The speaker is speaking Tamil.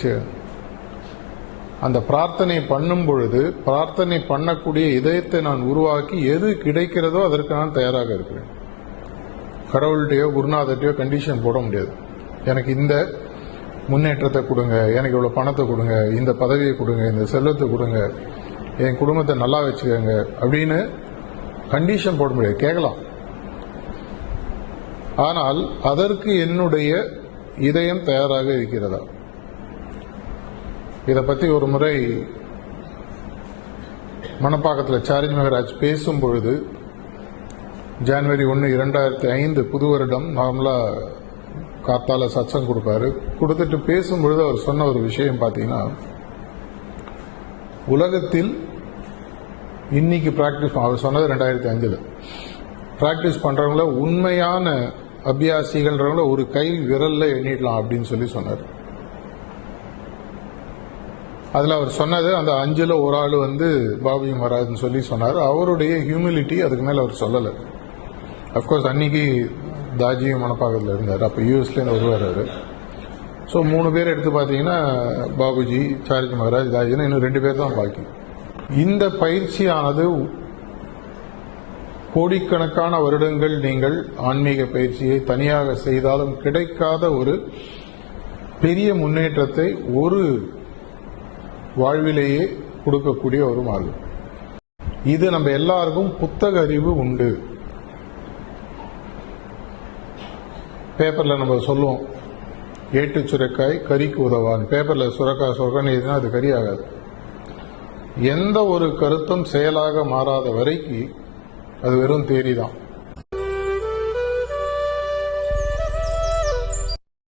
வச்சு அந்த பிரார்த்தனை பண்ணும் பொழுது பிரார்த்தனை பண்ணக்கூடிய இதயத்தை நான் உருவாக்கி எது கிடைக்கிறதோ அதற்கு நான் தயாராக இருக்கிறேன். கடவுள்கிட்டயோ குருநாதர்கிட்டயோ கண்டிஷன் போட முடியாது. எனக்கு இந்த முன்னேற்றத்தை கொடுங்க, எனக்கு இவ்வளவு பணத்தை கொடுங்க, இந்த பதவியை கொடுங்க, இந்த செல்வத்தை கொடுங்க, என் குடும்பத்தை நல்லா வச்சுக்கோங்க அப்படின்னு கண்டிஷன் போட முடியாது. கேட்கலாம், ஆனால் அதற்கு என்னுடைய இதயம் தயாராக இருக்கிறதா? இதை பத்தி ஒரு முறை மணப்பாக்கத்தில் சார்ஜ் மகராஜ் பேசும் பொழுது, ஜனவரி 1, 2005 புது வருடம், நார்மலா காத்தால சத்சங் கொடுப்பாரு. கொடுத்துட்டு பேசும்பொழுது அவர் சொன்ன ஒரு விஷயம் பார்த்தீங்கன்னா, உலகத்தில் இன்னைக்கு பிராக்டிஸ், அவர் சொன்னது 2005, பிராக்டிஸ் பண்றவங்கள உண்மையான அபியாசிகள்ன்றவங்கள ஒரு கை விரல்ல எண்ணிடலாம் அப்படின்னு சொல்லி சொன்னார். அதுல அவர் சொன்னது அந்த 5ல் ஒரு ஆள் பாபுஜி மகாராஜ் சொல்லி சொன்னார். அவருடைய ஹியூமிலிட்டி அதுக்கு மேல அவர் சொல்லலை. அப்கோர்ஸ் அன்னைக்கு தாஜியும் மணப்பாக்கத்தில் இருந்தார். அப்போ யூஎஸ்லேருந்து வருவார். ஸோ 3 பேர் எடுத்து பார்த்தீங்கன்னா பாபுஜி, சார்ஜ் மகராஜ், தாஜின்னு இன்னும் 2 பேர் தான் பாக்கி. இந்த பயிற்சியானது கோடிக்கணக்கான வருடங்கள் நீங்கள் ஆன்மீக பயிற்சியை தனியாக செய்தாலும் கிடைக்காத ஒரு பெரிய முன்னேற்றத்தை ஒரு வாழ்விலேயே கொடுக்கக்கூடிய ஒரு மார்க்கம். இது நம்ம எல்லாருக்கும் புத்தக அறிவு உண்டு. பேப்பர்ல நம்ம சொல்லுவோம், ஏட்டு சுரைக்காய் கறிக்கு உதவான். பேப்பர்ல சுரக்காய் சுரக்கான்னு எழுதினா அது கறி ஆகாது. எந்த ஒரு கருத்தும் செயலாக மாறாத வரைக்கும் அது வெறும் தேரி தான்.